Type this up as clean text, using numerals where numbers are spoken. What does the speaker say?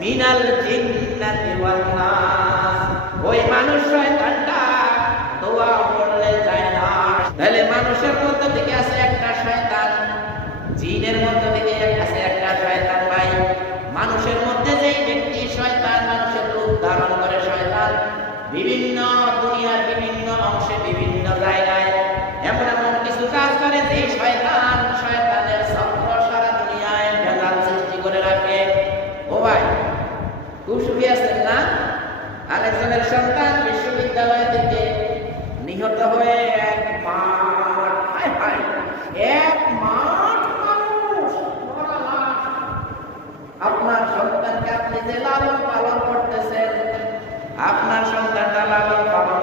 মিনাল জিন্নাতি ওয়ান নাস। ওই মানুষ শয়তানটা দোয়া পড়লে যায় না। তাহলে মানুষের মধ্য থেকে আছে একটা শয়তান, জিনের মধ্য থেকে আছে একটা শয়তান। ভাই, মানুষের মধ্যে যেই ব্যক্তি শয়তান, মানুষের রূপ ধারণ করে শয়তান, বিভিন্ন দুনিয়ার বিভিন্ন অংশে বিভিন্ন জায়গায় এমন এমন কিছু কাজ করে যে শয়তানের চক্র সারা দুনিয়ায় ভেজাল সৃষ্টি করে রাখে। ও ভাই, খুব সুখী আছেন না? আরেকজনের সন্তান বিশ্ববিদ্যালয় থেকে নিহত হয়ে এক মাঠ মানুষ, আপনার সন্তানকে আপনি যে লালন পালন করতেছেন, আপনার সন্তানটা লালন পালন